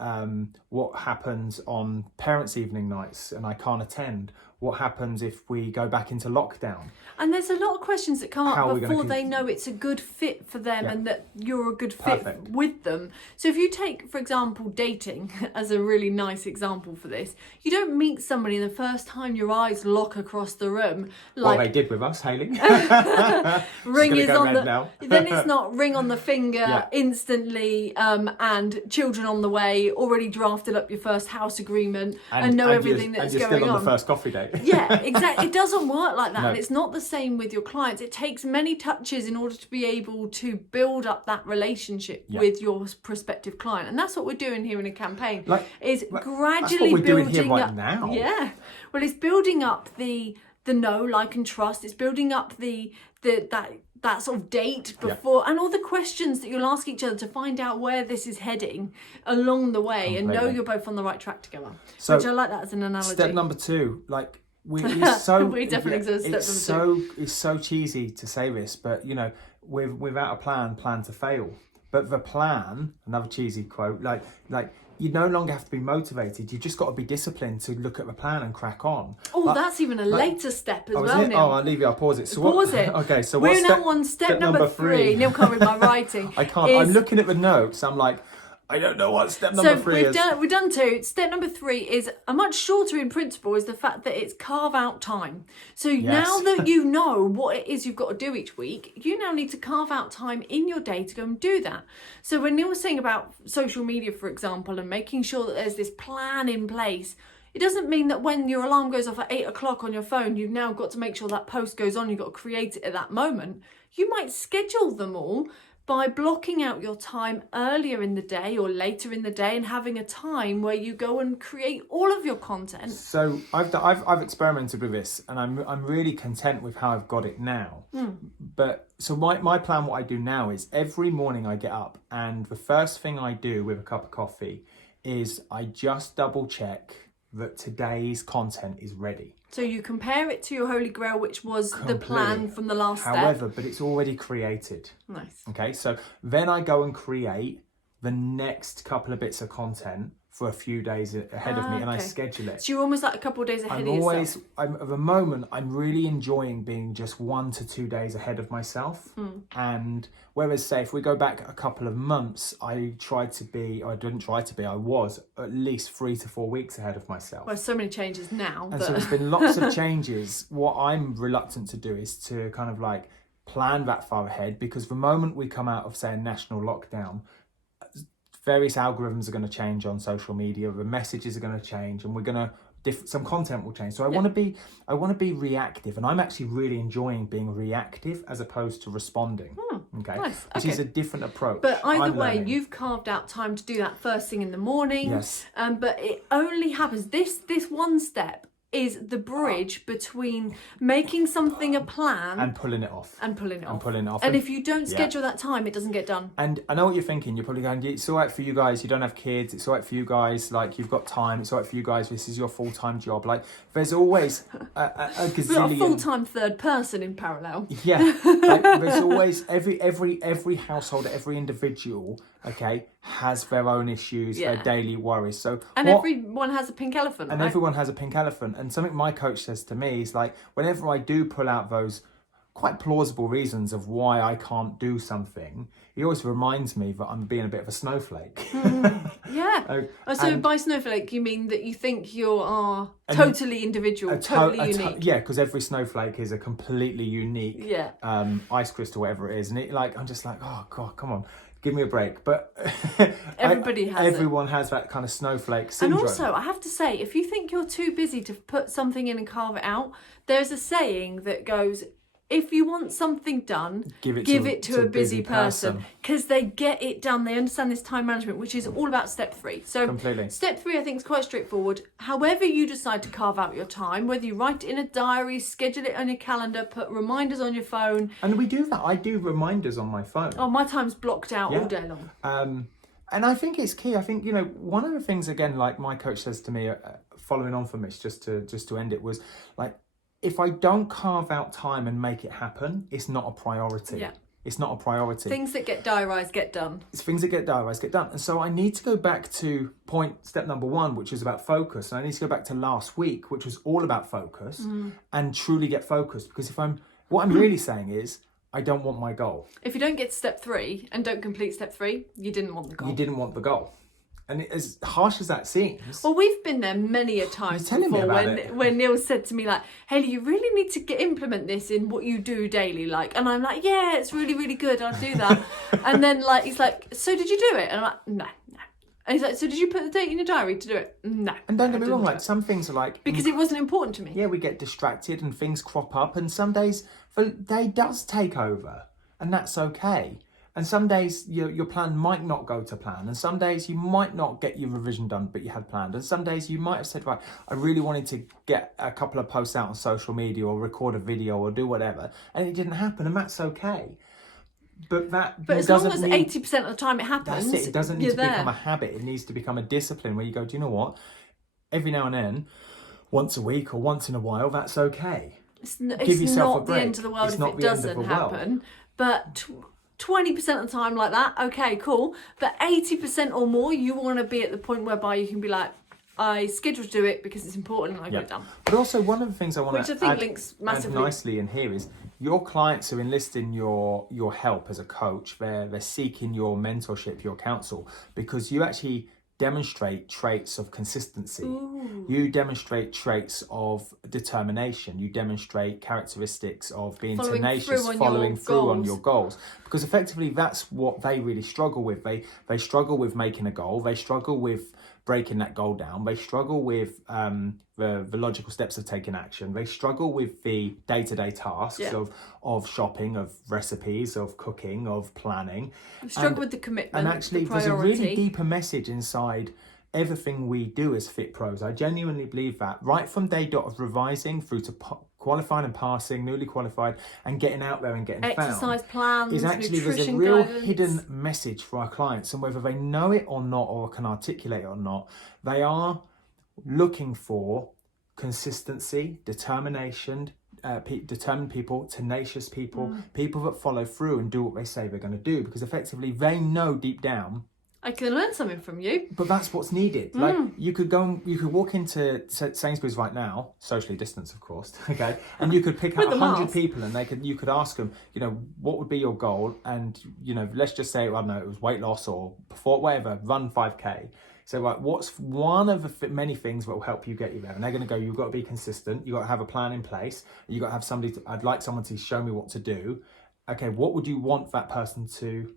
what happens on parents' evening nights and I can't attend. What happens if we go back into lockdown? And there's a lot of questions that come up before they know it's a good fit for them and that you're a good fit with them. So if you take, for example, dating as a really nice example for this, you don't meet somebody and the first time your eyes lock across the room. Like, well, they did with us, Hayley. Ring is on the... Then it's not ring on the finger instantly and children on the way, already drafted up your first house agreement and know everything that's going on. You're still on the first coffee date. Yeah, exactly. It doesn't work like that. No. And it's not the same with your clients. It takes many touches in order to be able to build up that relationship with your prospective client. And that's what we're doing here in a campaign. Gradually that's what we're doing here right up, now. Yeah. Well, it's building up the know, like, and trust. It's building up that sort of date before, and all the questions that you'll ask each other to find out where this is heading along the way, and know you're both on the right track together. So, which I like that as an analogy. Step number 2, like, it's so we definitely exist. It's so cheesy to say this, but you know, without a plan to fail. But the plan, another cheesy quote, like you no longer have to be motivated. You just got to be disciplined to look at the plan and crack on. Oh, that's even a later step as well, Neil. Oh, I'll leave you. I'll pause it. So pause it. Okay, so we're now on step number 3. Neil can't read my writing. I can't. I'm looking at the notes. I'm like, I don't know what step number 3 is. We've done 2. Step number 3 is a much shorter in principle, is the fact that it's carve out time. So now that you know what it is you've got to do each week, you now need to carve out time in your day to go and do that. So when Neil was saying about social media, for example, and making sure that there's this plan in place, it doesn't mean that when your alarm goes off at 8 o'clock on your phone, you've now got to make sure that post goes on. You've got to create it at that moment. You might schedule them all by blocking out your time earlier in the day or later in the day, and having a time where you go and create all of your content. So I've experimented with this, and I'm really content with how I've got it now. But so my plan, what I do now is every morning I get up, and the first thing I do with a cup of coffee is I just double check that today's content is ready. So you compare it to your Holy Grail, which was the plan from the last step. However, but it's already created. Nice. Okay, so then I go and create the next couple of bits of content for a few days ahead of me, and I schedule it. So you're almost like a couple of days ahead of yourself. At the moment, I'm really enjoying being just 1 to 2 days ahead of myself. And whereas, say, if we go back a couple of months, I was at least 3 to 4 weeks ahead of myself. Well, so many changes now. And so there's been lots of changes. What I'm reluctant to do is to kind of like plan that far ahead, because the moment we come out of, say, a national lockdown, various algorithms are going to change on social media, the messages are going to change, and we're going to some content will change. So I want to be reactive, and I'm actually really enjoying being reactive as opposed to responding. Okay, nice. Which is a different approach. But either way, you've carved out time to do that first thing in the morning. Yes. But it only happens. This one step is the bridge between making something a plan and pulling it off. And And if you don't schedule that time, it doesn't get done. And I know what you're thinking. You're probably going, it's all right for you guys, you don't have kids. It's all right for you guys, like, you've got time. It's all right for you guys, this is your full-time job. Like, there's always a gazillion... We've got a full-time third person in parallel. Yeah. Like, there's always, every household, every individual, okay, has their own issues, their daily worries. So everyone has a pink elephant. And everyone has a pink elephant. And something my coach says to me is like, whenever I do pull out those quite plausible reasons of why I can't do something, he always reminds me that I'm being a bit of a snowflake. Yeah. So by snowflake, you mean that you think you are totally individual, totally unique? Yeah, because every snowflake is a completely unique ice crystal, whatever it is. And I'm just like, oh God, come on. Give me a break. But everyone has that kind of snowflake syndrome. And also, I have to say, if you think you're too busy to put something in and carve it out, there's a saying that goes, if you want something done, give it to a busy person, because they get it done. They understand this time management, which is all about step 3. So completely. Step 3, I think, is quite straightforward. However you decide to carve out your time, whether you write it in a diary, schedule it on your calendar, put reminders on your phone. And we do that. I do reminders on my phone. Oh, my time's blocked out all day long. And I think it's key. I think, one of the things, again, like my coach says to me, following on from this, just to end it, was like, if I don't carve out time and make it happen, it's not a priority. Yeah. It's not a priority. Things that get diarised get done. It's things that get diarised get done. And so I need to go back to step number 1, which is about focus. And I need to go back to last week, which was all about focus, and truly get focused. Because what I'm really saying is, I don't want my goal. If you don't get to step 3 and don't complete step 3, you didn't want the goal. You didn't want the goal. And as harsh as that seems... Well, we've been there many a time before when Neil said to me, like, Hayley, you really need to implement this in what you do daily. Like, and I'm like, yeah, it's really, really good. I'll do that. And then, like, he's like, so did you do it? And I'm like, no. And he's like, so did you put the date in your diary to do it? No. And don't get me wrong, like some things are like... Because it wasn't important to me. Yeah, we get distracted and things crop up, and some days the day does take over, and that's okay. And some days your plan might not go to plan, and some days you might not get your revision done but you had planned, and some days you might have said, right, I really wanted to get a couple of posts out on social media or record a video or do whatever, and it didn't happen, and that's okay. But as long as 80% of the time it happens, that's it. It doesn't need to become a habit. It needs to become a discipline where you go, do you know what? Every now and then, once a week or once in a while, that's okay. It's not the end of the world if it doesn't happen. But 20% of the time like that, okay, cool. But 80% or more, you want to be at the point whereby you can be like, I schedule to do it because it's important and I get it done. But also one of the things I want to add massively nicely in here is your clients are enlisting your help as a coach. They're seeking your mentorship, your counsel, because you actually demonstrate traits of consistency. Ooh. You demonstrate traits of determination. You demonstrate characteristics of being tenacious, following through on your goals. Because effectively that's what they really struggle with. They struggle with making a goal. They struggle with breaking that goal down. They struggle with the logical steps of taking action. They struggle with the day-to-day tasks of shopping, of recipes, of cooking, of planning. They struggle with the commitment. And actually, there's a really deeper message inside everything we do as Fit Pros. I genuinely believe that. Right from day dot of revising through to qualifying and passing, newly qualified, and getting out there and getting exercise plans, is actually there's a real hidden message for our clients, and whether they know it or not, or can articulate it or not, they are looking for consistency, determination, determined people, tenacious people, people that follow through and do what they say they're going to do, because effectively they know deep down, I can learn something from you. But that's what's needed. Like you could walk into Sainsbury's right now, socially distanced, of course, okay, and you could pick out 100 people, and you could ask them, what would be your goal, and let's just say, I don't know, it was weight loss or before whatever, run 5k. So right, what's one of the many things that will help you get you there? And they're going to go, you've got to be consistent, you've got to have a plan in place, you've got to have somebody. I'd like someone to show me what to do. Okay, what would you want that person to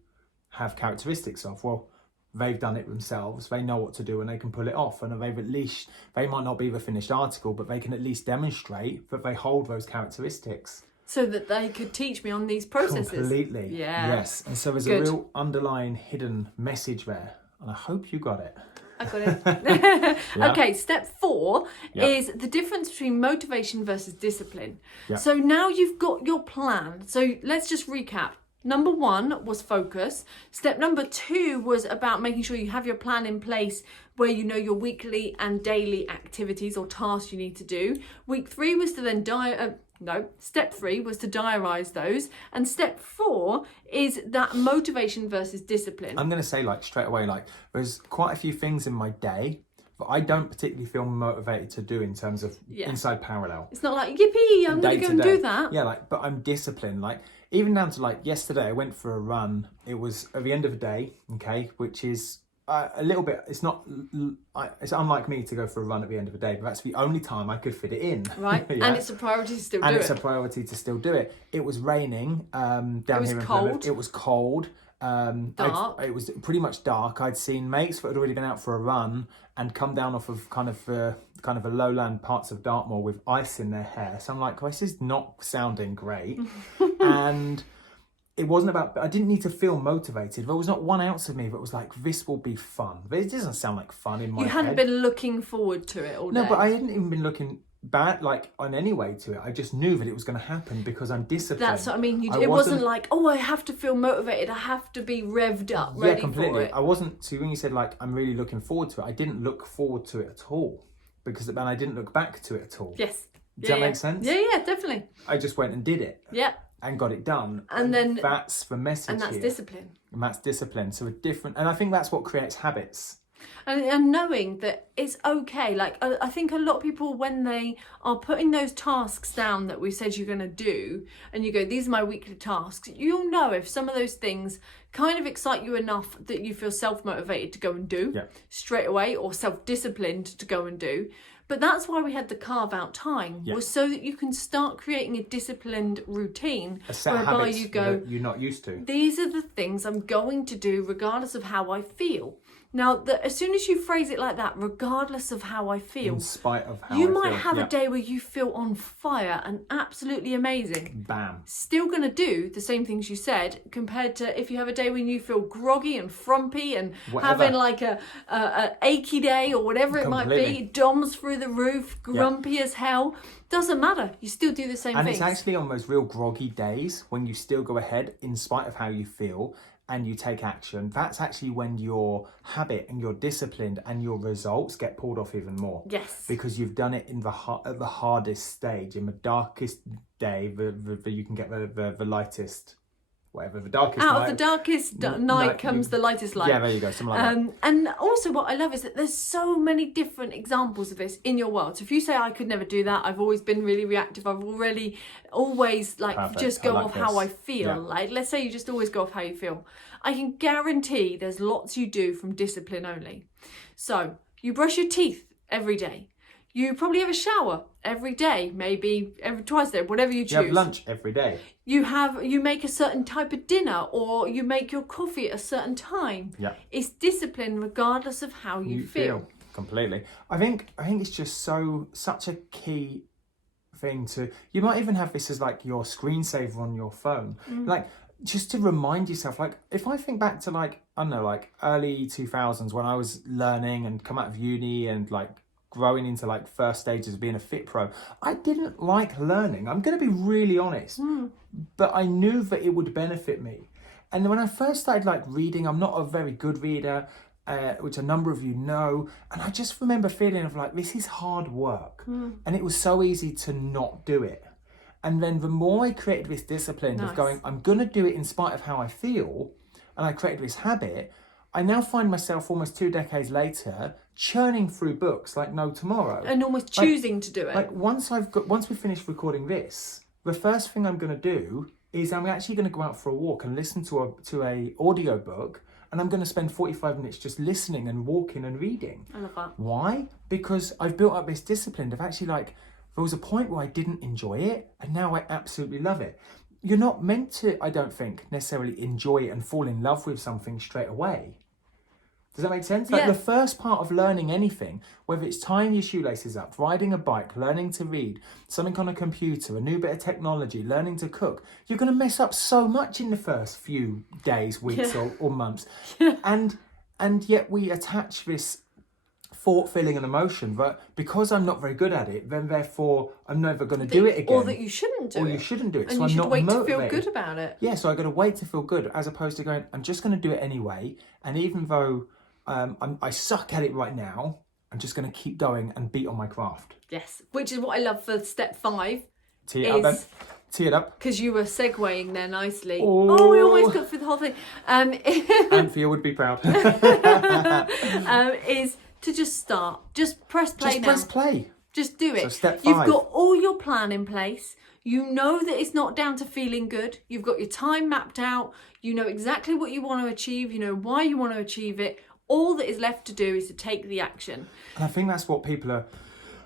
have characteristics of? Well, they've done it themselves, they know what to do, and they can pull it off, and they might not be the finished article, but they can at least demonstrate that they hold those characteristics. So that they could teach me on these processes. Completely. Yeah. Yes. And so there's a real underlying hidden message there, and I hope you got it. I got it. Okay, step 4 is the difference between motivation versus discipline. So now you've got your plan. So let's just recap. Number 1 was focus. Step number 2 was about making sure you have your plan in place where you know your weekly and daily activities or tasks you need to do. Week 3 was to then step 3 was to diarise those. And step 4 is that motivation versus discipline. I'm going to say straight away, there's quite a few things in my day that I don't particularly feel motivated to do in terms of inside parallel. It's not like, yippee, I'm going to go and do that. Yeah, but I'm disciplined. Even down to yesterday, I went for a run. It was at the end of the day, okay, which is a little bit, it's unlike me to go for a run at the end of the day, but that's the only time I could fit it in. Right, and it's a priority to still do it. And it's a priority to still do it. It was raining down here in Plymouth. It was cold. Dark. It was pretty much dark. I'd seen mates that had already been out for a run and come down off of kind of a lowland parts of Dartmoor with ice in their hair. So I'm like, this is not sounding great. And it wasn't about, I didn't need to feel motivated. There was not 1 ounce of me that was like, this will be fun. But it doesn't sound like fun in my head. You hadn't been looking forward to it all day. No, but I hadn't even been looking bad on any way to it. I just knew that it was going to happen because I'm disciplined. That's what I mean. It wasn't like, I have to feel motivated, I have to be revved up, ready for it. I wasn't. So when you said I'm really looking forward to it, I didn't look forward to it at all, because I didn't look back to it at all. Yes. Does that make sense? Yeah, definitely. I just went and did it. Yeah. And got it done. And then that's the message. And that's here. discipline. And that's discipline. So and I think that's what creates habits. And knowing that it's okay. I think a lot of people, when they are putting those tasks down that we said you're going to do, and you go, these are my weekly tasks, you'll know if some of those things kind of excite you enough that you feel self-motivated to go and do straight away, or self-disciplined to go and do. But that's why we had the Carve-Out Time, was so that you can start creating a disciplined routine whereby you go, that you're not used to. These are the things I'm going to do regardless of how I feel. Now, as soon as you phrase it like that, regardless of how I feel, in spite of how you I might feel. have a day where you feel on fire and absolutely amazing. Bam. Still going to do the same things you said, compared to if you have a day when you feel groggy and frumpy and having like a achy day or whatever it might be, DOMs through the roof, grumpy as hell. Doesn't matter. You still do the same things. And it's actually on those real groggy days when you still go ahead in spite of how you feel and you take action. That's actually when your habit and your discipline and your results get pulled off even more. Yes. Because you've done it in at the hardest stage, in the darkest day, you can get the lightest. Whatever, the darkest Out night. of the darkest night comes the lightest light. Yeah, there you go, something like that. And also what I love is that there's so many different examples of this in your world. So if you say, I could never do that, I've always been really reactive, I've always like Perfect. just go I like off this. how I feel. Yeah. Like, let's say you just always go off how you feel. I can guarantee there's lots you do from discipline only. So you brush your teeth every day. You probably have a shower every day, maybe twice a day, whatever you choose. You have lunch every day. You make a certain type of dinner, or you make your coffee at a certain time. Yeah. It's discipline regardless of how you feel. Completely. I think it's just such a key thing to. You might even have this as like your screensaver on your phone, like just to remind yourself. Like if I think back to like I don't know, like early 2000s when I was learning and come out of uni and like growing into like first stages of being a fit pro, I didn't like learning. I'm going to be really honest, but I knew that it would benefit me. And then when I first started like reading, I'm not a very good reader, which a number of you know, and I just remember feeling of like, this is hard work, and it was so easy to not do it. And then the more I created this discipline of going, I'm going to do it in spite of how I feel, and I created this habit, I now find myself almost 2 decades later churning through books like no tomorrow, and almost choosing to do it. Like once we finish recording this, the first thing I'm going to do is I'm actually going to go out for a walk and listen to a audio book, and I'm going to spend 45 minutes just listening and walking and reading. I love that. Why? Because I've built up this discipline of actually like there was a point where I didn't enjoy it, and now I absolutely love it. You're not meant to, I don't think, necessarily enjoy it and fall in love with something straight away. Does that make sense? Like the first part of learning anything, whether it's tying your shoelaces up, riding a bike, learning to read, something on a computer, a new bit of technology, learning to cook, you're going to mess up so much in the first few days, weeks or months. And yet we attach this thought, feeling and emotion, but because I'm not very good at it, then therefore I'm never going to do it again. Or that you shouldn't do it. Or you shouldn't do it. And so you I'm should not wait motivated. to feel good about it. Yeah, so I got to wait to feel good, as opposed to going, I'm just going to do it anyway. And even though I suck at it right now, I'm just going to keep going and beat on my craft. Yes, which is what I love for step 5. Tee it up then. Tee it up. Because you were segueing there nicely. Oh, we almost got through the whole thing. Anthea would be proud. Is to just start. Just press play now. Just press play. Just do it. So step 5. You've got all your plan in place. You know that it's not down to feeling good. You've got your time mapped out. You know exactly what you want to achieve. You know why you want to achieve it. All that is left to do is to take the action. And I think that's what people are,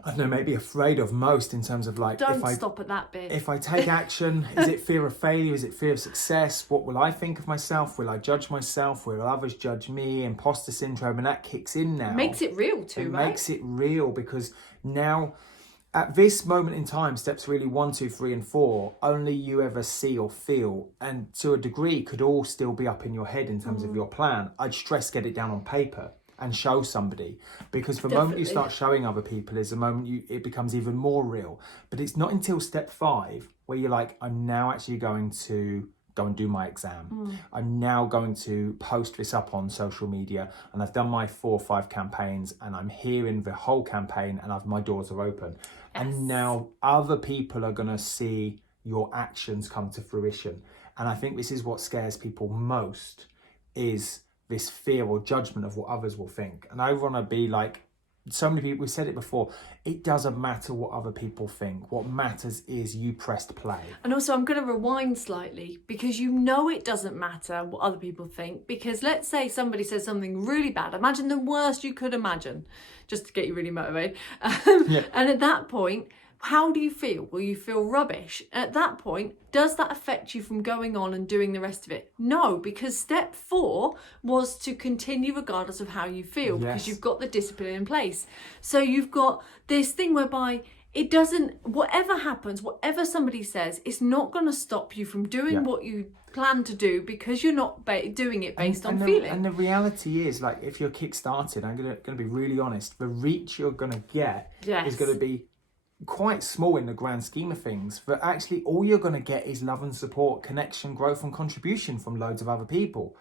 I don't know, maybe afraid of most in terms of like... Don't stop at that bit. If I take action, is it fear of failure? Is it fear of success? What will I think of myself? Will I judge myself? Will others judge me? Imposter syndrome, and that kicks in now. Makes it real too, right? It makes it real because now... At this moment in time, steps really 1, 2, 3 and 4, only you ever see or feel, and to a degree could all still be up in your head in terms of your plan. I'd stress get it down on paper and show somebody, because the moment you start showing other people is the moment it becomes even more real. But it's not until step 5 where you're like, I'm now actually going to go and do my exam. I'm now going to post this up on social media, and I've done my 4 or 5 campaigns, and I'm here in the whole campaign, and my doors are open. Yes. And now other people are going to see your actions come to fruition. And I think this is what scares people most, is this fear or judgment of what others will think. And I want to be like, so many people, we've said it before, it doesn't matter what other people think. What matters is you pressed play. And also I'm going to rewind slightly, because you know it doesn't matter what other people think, because let's say somebody says something really bad. Imagine the worst you could imagine, just to get you really motivated. And at that point, How do you feel? Will you feel rubbish? At that point, does that affect you from going on and doing the rest of it? No, because step 4 was to continue regardless of how you feel, because you've got the discipline in place. So you've got this thing whereby it doesn't, whatever happens, whatever somebody says, it's not going to stop you from doing what you plan to do, because you're not doing it based on feeling. And the reality is, like, if you're kick-started, I'm going to be really honest, the reach you're going to get is going to be quite small in the grand scheme of things. But actually, all you're going to get is love and support, connection, growth and contribution from loads of other people.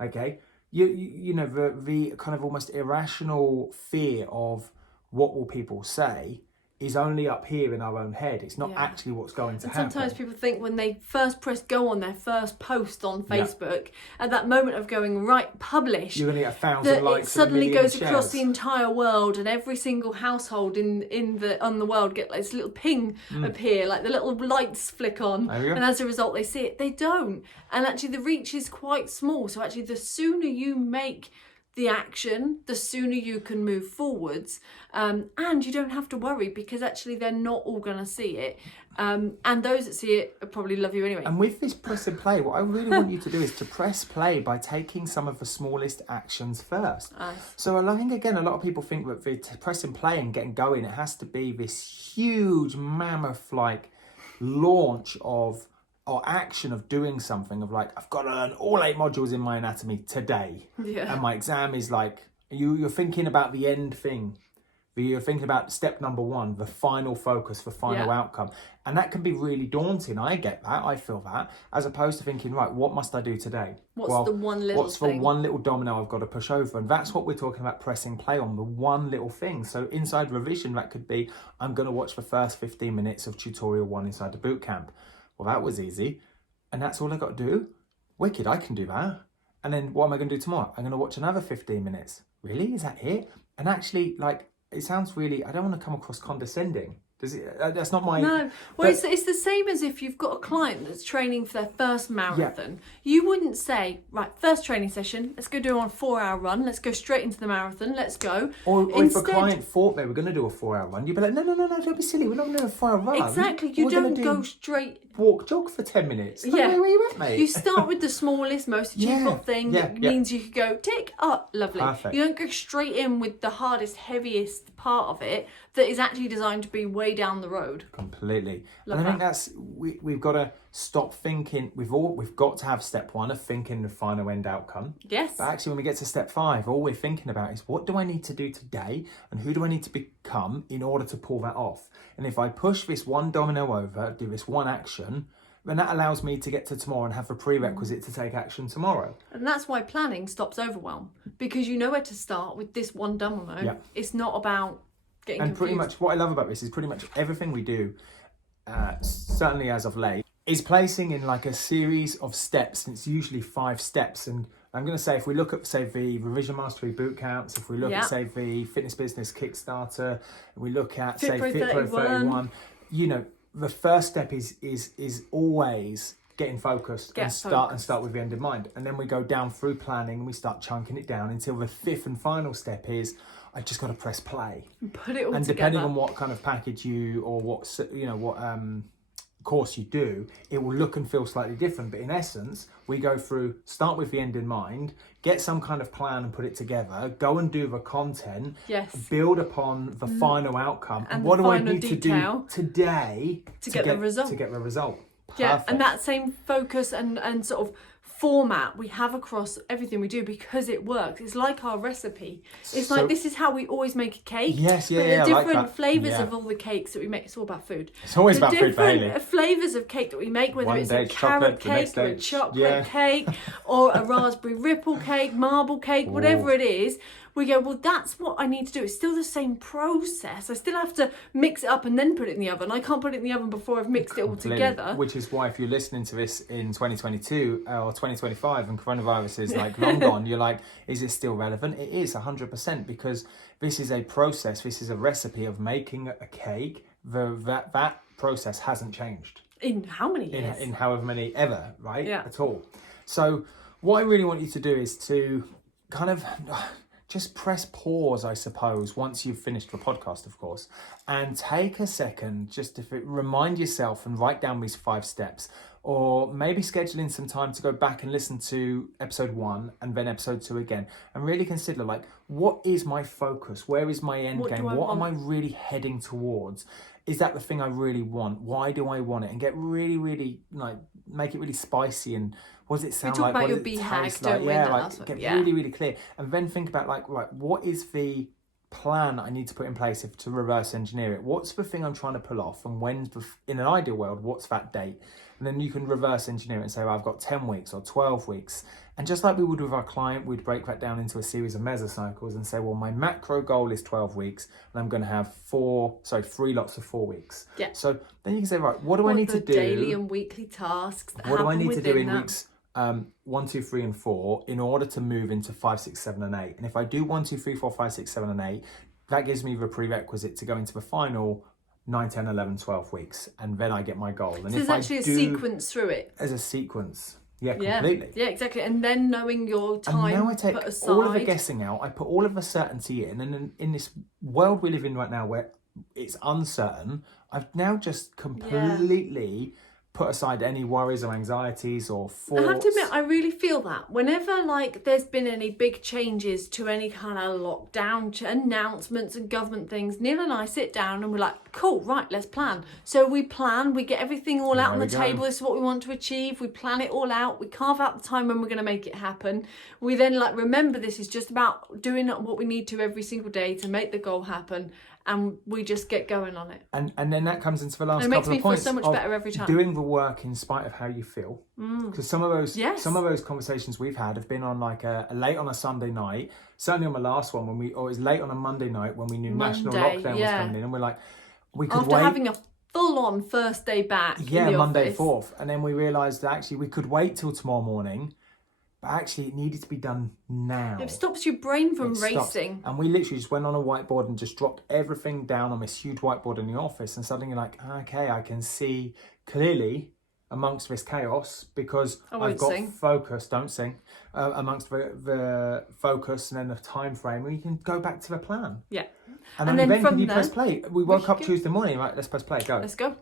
Okay? You know, the kind of almost irrational fear of what will people say is only up here in our own head. It's not actually what's going to happen. Sometimes people think when they first press go on their first post on Facebook, at that moment of going right publish, you're going to get 1,000 likes. It suddenly goes shares across the entire world, and every single household on the world get like this little ping appear, like the little lights flick on, and as a result they see it. They don't, and actually the reach is quite small. So actually, the sooner you make the action, the sooner you can move forwards, and you don't have to worry, because actually they're not all going to see it, and those that see it probably love you anyway. And with this press and play, what I really want you to do is to press play by taking some of the smallest actions first. So I think, again, a lot of people think that the press and play and getting going, it has to be this huge mammoth like launch of or action of doing something, of like, I've got to learn all 8 modules in my anatomy today. And my exam is like, you're thinking about the end thing. You're thinking about step number 1, the final focus, the final outcome. And that can be really daunting. I get that. I feel that. As opposed to thinking, right, what must I do today? What's the one little thing? The one little domino I've got to push over? And that's what we're talking about pressing play on, the one little thing. So inside revision, that could be, I'm going to watch the first 15 minutes of tutorial 1 inside the boot camp. Well, that was easy. And that's all I got to do? Wicked, I can do that. And then what am I going to do tomorrow? I'm going to watch another 15 minutes. Really? Is that it? And actually, like, it sounds really, I don't want to come across condescending. Does it? That's not my... No. Well, it's the same as if you've got a client that's training for their first marathon. You wouldn't say, right, first training session, let's go do a 4-hour run. Let's go straight into the marathon. Let's go. Or if a client thought they were going to do a 4-hour run, you'd be like, no, don't be silly. We're not going to do a 4-hour run. Exactly. You don't go straight... jog for 10 minutes. Where you at, mate? You start with the smallest, most achievable thing that means you could go tick up, lovely. Perfect. You don't go straight in with the hardest, heaviest part of it that is actually designed to be way down the road. Completely. And I think that's we've got to stop thinking. We've got to have step 1 of thinking the final end outcome. Yes. But actually, when we get to step 5, all we're thinking about is, what do I need to do today, and who do I need to become in order to pull that off? And if I push this one domino over, do this one action, then that allows me to get to tomorrow and have the prerequisite to take action tomorrow. And that's why planning stops overwhelm, because you know where to start with this one domino. It's not about getting confused. Pretty much what I love about this is pretty much everything we do, certainly as of late, is placing in like a series of steps, and it's usually 5 steps. And I'm going to say, if we look at, say, the Revision Mastery boot camps, if we look at, say, the Fitness Business Kickstarter, and we look at, say, FitPro 31, you know, the first step is always getting focused and start with the end in mind. And then we go down through planning and we start chunking it down until the 5th and final step is, I just got to press play. Put it all and together. Depending on what kind of package or what course you do, it will look and feel slightly different. But in essence, we go through, start with the end in mind, get some kind of plan and put it together, go and do the content, build upon the final outcome. And what do I need to do today to get the result? Perfect. Yeah, and that same focus and sort of format we have across everything we do, because it works. It's like our recipe. It's like, this is how we always make a cake. Yes, but the different flavours of all the cakes that we make. It's all about food. It's always about food, Bailey. Different flavours of cake that we make, whether it's a carrot cake or a chocolate cake or a raspberry ripple cake, marble cake, whatever it is. We go, well, that's what I need to do. It's still the same process. I still have to mix it up and then put it in the oven. I can't put it in the oven before I've mixed it all together. Which is why, if you're listening to this in 2022 or 2025 and coronavirus is like long gone, you're like, is it still relevant? It is 100%, because this is a process. This is a recipe of making a cake. That process hasn't changed. In how many years? In however many ever, right? Yeah. At all. So what I really want you to do is to kind of... just press pause, I suppose, once you've finished the podcast, of course, and take a second just to remind yourself and write down these 5 steps, or maybe schedule in some time to go back and listen to episode 1 and then episode 2 again, and really consider, like, what is my focus? Where is my end game? What am I really heading towards? Is that the thing I really want? Why do I want it? And get really, really, like, make it really spicy. And what does it sound like? What does does it it taste like? Yeah, like, get really, really clear. And then think about, like, what is the plan I need to put in place to reverse engineer it? What's the thing I'm trying to pull off? And when's in an ideal world, what's that date? And then you can reverse engineer it and say, well, I've got 10 weeks or 12 weeks. And just like we would with our client, we'd break that down into a series of mesocycles and say, well, my macro goal is 12 weeks and I'm going to have 3 lots of 4 weeks. Yeah. So then you can say, right, what do I need to do? Daily and weekly tasks. What do I need to do in weeks 1, 2, 3, and 4 in order to move into 5, 6, 7, and 8? And if I do 1, 2, 3, 4, 5, 6, 7, and 8, that gives me the prerequisite to go into the final 9, 10, 11, 12 weeks, and then I get my goal. And so there's actually a sequence through it. As a sequence. Yeah, completely. Yeah, exactly. And then knowing your time, and now I take put aside. all of the guessing out, I put all of the certainty in, and in this world we live in right now where it's uncertain, I've now just completely put aside any worries or anxieties or thoughts. I have to admit, I really feel that. Whenever, like, there's been any big changes to any kind of lockdown announcements and government things, Neil and I sit down and we're like, cool, right, let's plan. So we plan, we get everything all out on the table. This is what we want to achieve. We plan it all out. We carve out the time when we're going to make it happen. We then, like, remember this is just about doing what we need to every single day to make the goal happen. And we just get going on it. And then that comes into the last couple of points. It makes me feel so much better every time. Doing the work in spite of how you feel. Because some of those conversations we've had have been on like a late on a Sunday night. Certainly on the last one or it was late on a Monday night when we knew national lockdown was coming in, and we're like, we could wait. After having a full-on first day back. Yeah, in the Monday office. 4th, and then we realised that actually we could wait till tomorrow morning. But actually, it needed to be done now. It stops your brain from racing. And we literally just went on a whiteboard and just dropped everything down on this huge whiteboard in the office. And suddenly you're like, okay, I can see clearly amongst this chaos because I've got focus. Don't sing. Amongst the focus and then the time frame, where you can go back to the plan. Yeah. And then from you press play. We woke up Tuesday morning, right? Let's press play. Go. Let's go.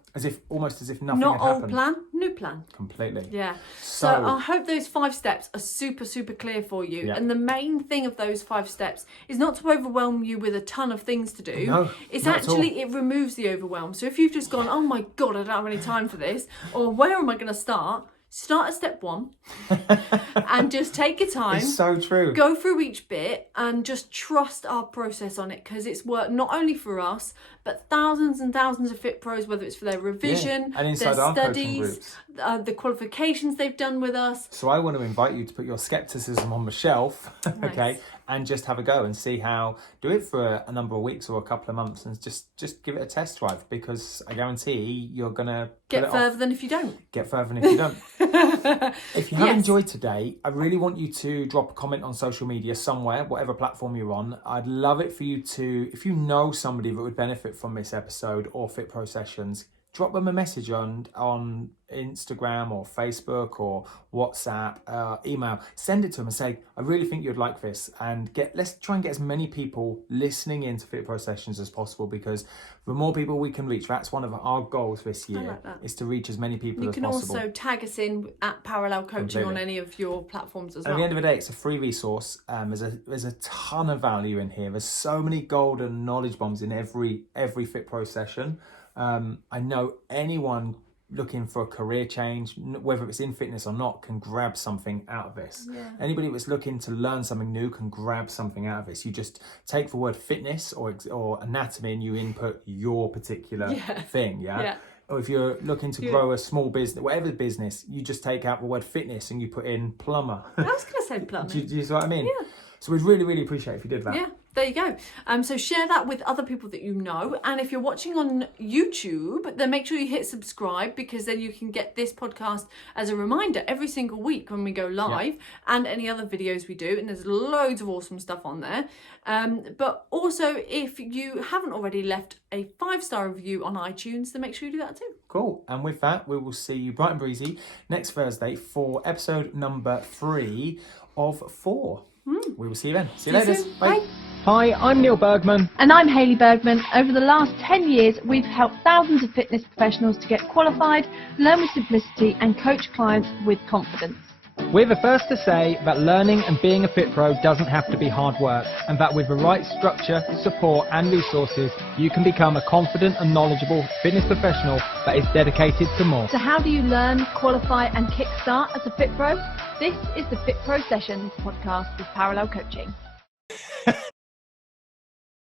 Almost as if nothing had happened. Not old plan, new plan. Completely. Yeah. So I hope those 5 steps are super, super clear for you. Yeah. And the main thing of those 5 steps is not to overwhelm you with a ton of things to do. No, it's actually, it removes the overwhelm. So if you've just gone, oh my God, I don't have any time for this, or where am I going to start? Start at step 1 and just take your time. It's so true. Go through each bit and just trust our process on it, because it's worked not only for us, but thousands and thousands of Fit Pros, whether it's for their revision, and inside their our studies, the qualifications they've done with us. So I want to invite you to put your skepticism on the shelf, okay, and just have a go and see how. Do it for a number of weeks or a couple of months and just give it a test drive, because I guarantee you're going to get further than if you don't. Get further than if you don't. If you have enjoyed today, I really want you to drop a comment on social media somewhere, whatever platform you're on. I'd love it for you to, if you know somebody that would benefit from this episode or FitPro Sessions, drop them a message on Instagram or Facebook or WhatsApp, email. Send it to them and say, I really think you'd like this. And let's try and get as many people listening into FitPro Sessions as possible, because the more people we can reach, that's one of our goals this year, is to reach as many people as possible. You can also tag us in at Parallel Coaching on any of your platforms as well. At the end of the day, it's a free resource. There's a ton of value in here. There's so many golden knowledge bombs in every FitPro session. I know anyone looking for a career change, whether it's in fitness or not, can grab something out of this. Yeah. Anybody that's looking to learn something new can grab something out of this. You just take the word fitness or anatomy and you input your particular thing, yeah? Or if you're looking to grow a small business, whatever business, you just take out the word fitness and you put in plumber. I was going to say plumber. Do you see what I mean? Yeah. So we'd really, really appreciate it if you did that. Yeah. There you go. So share that with other people that you know. And if you're watching on YouTube, then make sure you hit subscribe, because then you can get this podcast as a reminder every single week when we go live, and any other videos we do. And there's loads of awesome stuff on there. But also, if you haven't already left a 5-star review on iTunes, then make sure you do that too. Cool. And with that, we will see you bright and breezy next Thursday for episode number 3 of 4. We will see you then. See you later. Bye. Hi, I'm Neil Bergman. And I'm Hayley Bergman. Over the last 10 years, we've helped thousands of fitness professionals to get qualified, learn with simplicity, and coach clients with confidence. We're the first to say that learning and being a Fit Pro doesn't have to be hard work, and that with the right structure, support and resources, you can become a confident and knowledgeable fitness professional that is dedicated to more. So how do you learn, qualify and kickstart as a Fit Pro? This is the FitPro Sessions Podcast with Parallel Coaching.